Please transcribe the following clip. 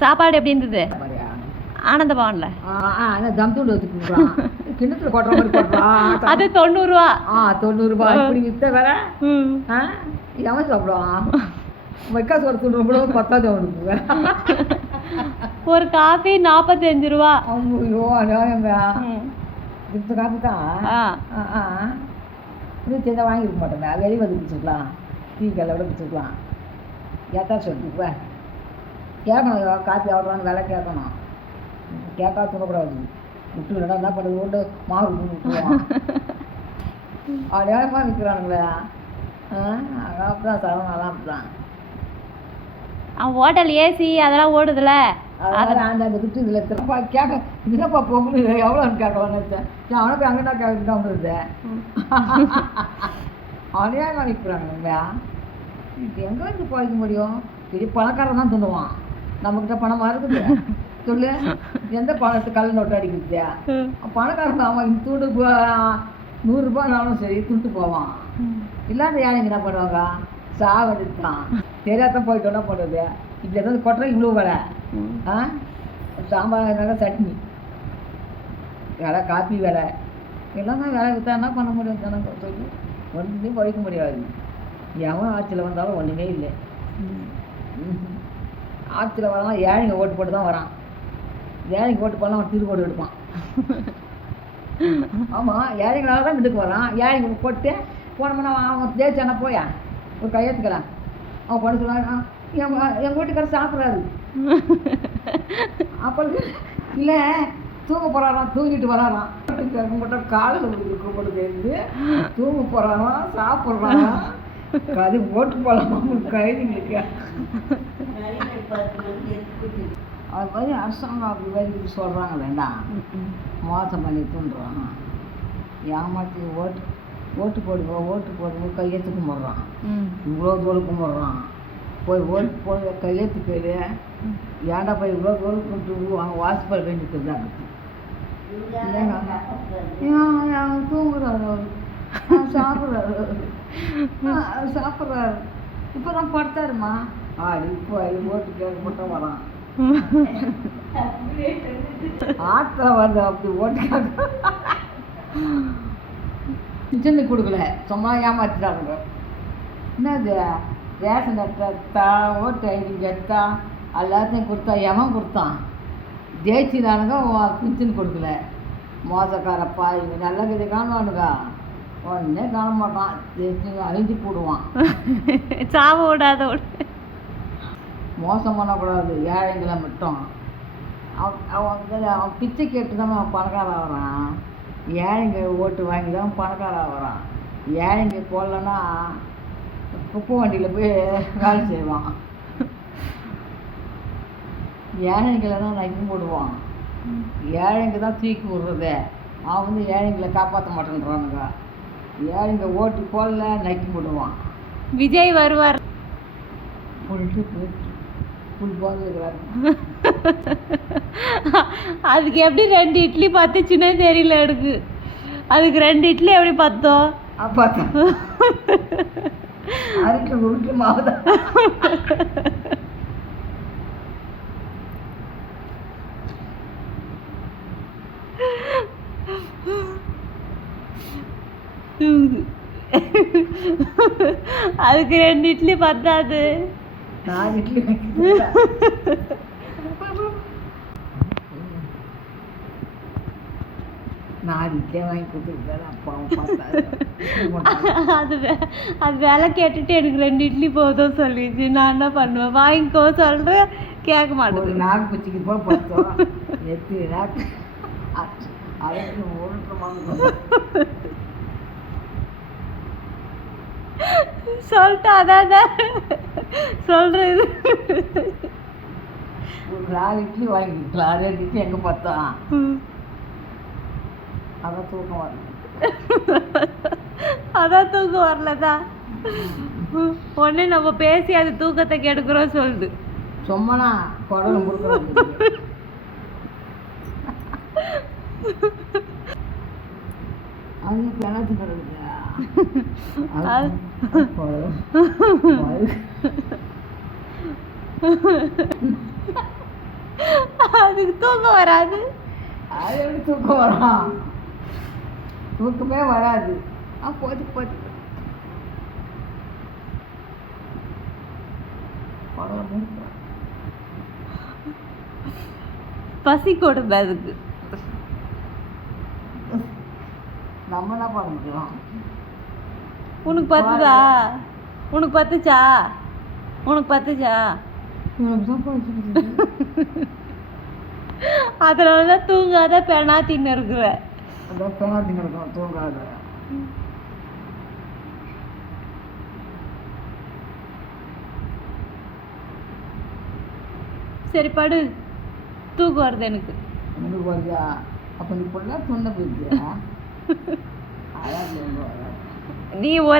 சாப்பாடு எப்படி இருந்தது ஆனந்த பவன்ல? தம் தூண்டு வச்சுக்கலாம் கிண்ணத்துல கொட்டுற மாதிரி கொட்டுறான். அது 90 ரூபா. 90 ரூபாய் இப்படி வித்த வேற எவன் சாப்பிடுவான்? வைக்கா சோறு தூண்டு 10 அவனுக்கு. ஒரு காஃபி 45 ரூபா. ஐயோ அநியாயங்க. இந்த காஃபி தான் சேர்ந்தா வாங்கிருக்க மாட்டேங்க. வெளியே வந்து பிடிச்சிருக்கலாம், டீ கல்ல விட பிடிச்சிருக்கலாம். ஏத்தா சொல்லிட்டு கேட்கணும், காஃபி ஆடுறான்னு விலை கேட்கணும். கேட்கா தூங்கக்கூடாது. விட்டு இல்லைன்னா என்ன பண்ணுறது, ஓட்டு மாவு விட்டுருவான். அநியாயமாக விற்கிறானுங்களே. அப்படிதான் சரவணாலாம் அப்படிதான். அவன் ஹோட்டல் ஏசி அதெல்லாம் ஓடுதுல, அதெல்லாம் அந்த திட்டு இதில் திருப்பா கேட்க என்னப்பா பொங்கல் எவ்வளோன்னு கேட்கலான்னு வச்சேன். அவனுக்கு அங்கேனா கேட்க தான் வந்துருது. அநியாயமாக விற்கிறானுங்களா. இது எங்கே இருந்து போய்க்க முடியும்? பெரிய பணக்காரன் தான் சொல்லுவான். நம்மக்கிட்ட பணமாக இருக்குது சொல்லு. எந்த பணத்தை கல் நோட்டு அடிக்கிறது? பணக்காரன் அவன் தூண்டு 100 ரூபாய்னாலும் சரி துட்டு போவான். இல்லாத யானைங்க என்ன பண்ணுவாங்க? சாவடித்தான் தெரியாதான் போயிட்டோன்னா பண்ணுறது. இப்படி ஏதாவது கொட்டுற இவ்வளோ வேலை. சாம்பார் சட்னி வேலை, காப்பி வேலை, எல்லாம் தான் வேலை விற்றா என்ன பண்ண முடியும்? ஜனங்க சொல்லி ஒன்றுமே பழிக்க முடியாது. எவன் ஆட்சியில் வந்தாலும் ஒன்றுமே இல்லை. ஆட்சியில் வரலாம் ஏழைங்க ஓட்டு போட்டு தான் வரான். ஏழைங்க ஓட்டு போடலாம் அவன் திருவோடு எடுப்பான். ஆமாம், ஏழைங்களால தான் வீட்டுக்கு வரான். ஏழைங்க போட்டு போனோம்னா அவன் ஜெயிச்சானா போயா ஒரு கையெழுத்துக்கலாம். அவன் கொண்டு சொல்லுவாங்க எங்கள் வீட்டுக்காரர் சாப்பிட்றாரு. அப்போ இல்லை தூங்க போகிறாராம், தூங்கிட்டு வராராம். உங்கள்கிட்ட காலில் கொடுக்குறது தூங்க போகிறாராம், சாப்பிட்றாராம். அது ஓட்டு போகலாம் கைதிங்களுக்கு. அது மாதிரி அரசாங்கம் அப்படி மாதிரி சொல்கிறாங்களேண்டா, மோசம் பண்ணி தூண்டுறான். ஏமாற்றி ஓட்டு போடுவோம் கையெழுத்து கும்பிட்றான். இவ்வளோ தூரம் கும்பிட்றான். போய் ஓட்டு போய் கையெழுத்து பேர் ஏன்டா போய் இவ்வளோ தூரம் கொண்டு அவங்க வாசப்பட வேண்டியது தான். அவன் தூங்குறாரு, சாப்பிட்றாரு. இப்போ தான் படுத்தாருமா. இப்போ ஓட்டு கேட்க மட்டும் வரான். ஆத்திர வருது அப்படி ஓட்டு சின்ன கொடுக்கல, சும்மா ஏமாற்றிட்டாங்க. என்னது ரேஷன் எடுத்தா, ஓட்டு ஐடி எடுத்தா, எல்லாத்தையும் கொடுத்தா. எவன் கொடுத்தான்? ஜெயிச்சினானுங்க, பின்ஷன் கொடுக்கல. மோசக்காரப்பா இவங்க நல்ல கதை காணுவானுங்க. ஒன்றே காண மாட்டான், ஜெயிச்சு அழிஞ்சு போடுவான். சாவ விடாத மோசம் பண்ணக்கூடாது ஏழைங்களை மட்டும். அவன் பிச்சை கேட்டு தான் அவன் பணக்காரன் ஆகிறான். ஏழைங்க ஓட்டு வாங்கி தான் பணக்காரன் ஆகிறான். ஏழைங்க போடலன்னா குப்பை வண்டியில் போய் வேலை செய்வான். ஏழைங்களை தான் நக்கி போடுவான். ஏழைங்க தான் தூக்கி விடுறது. அவன் வந்து ஏழைங்களை காப்பாற்ற மாட்டேன்றானுங்க. ஏழைங்க ஓட்டு போடல நக்கி போடுவான். விஜய் வருவார் அதுக்கு எப்படி 2 இட்லி பார்த்து சின்ன தெரியல எடுக்கு. அதுக்கு 2 இட்லி எப்படி பார்த்தோம்? அதுக்கு 2 இட்லி பத்தாது. 4 இட்லி வாங்கி கொடுத்துருக்காரு. அது வேலை கேட்டுட்டு எனக்கு 2 இட்லி போதும் சொல்லிச்சு. நான் என்ன பண்ணுவேன்? வாங்கிக்கோ சொல்கிறேன், கேட்க மாட்டேன். நாக்கு பிச்சுக்கு போய் பார்த்தோம் எத்து நாக்கு அதுக்கு சொல்லிட்டு அதான் சொல்கிறது. ஒரு 4 இட்லி வாங்கிக்கலாம், 2 இட்லி எங்கே பார்த்தோம்? அதான் தூக்கம் வரல. அதான் தூக்கம் வரலதான். ஒன்று நம்ம பேசி அது தூக்கத்தை கெடுக்கிறோம் சொல்லுது. சும்மானா குடல் முறுக்கிறோம். அது கிணத்து கிடக்குது. அதுக்கு தூக்கம் வராது. அது எப்படி தூக்கம் வரும்? தூக்கமே வராது. போது போது பசி கொடுமை அதுக்கு. நம்ம என்ன பண்ண முடியும்? உனக்கு பத்துதா? உனக்கு பத்துச்சா? உனக்கு பத்துச்சா? அதனால தான் தூங்காத பெணா தின்னு இருக்கிற. அதான் பெணா தின்னு தூங்காத. சரி படு, தூக்கம் வருது எனக்கு. எனக்கு வருதா? அப்போ நீ ஃபுல்லாக தொண்டை போயிடுறியா? நீ ஒரு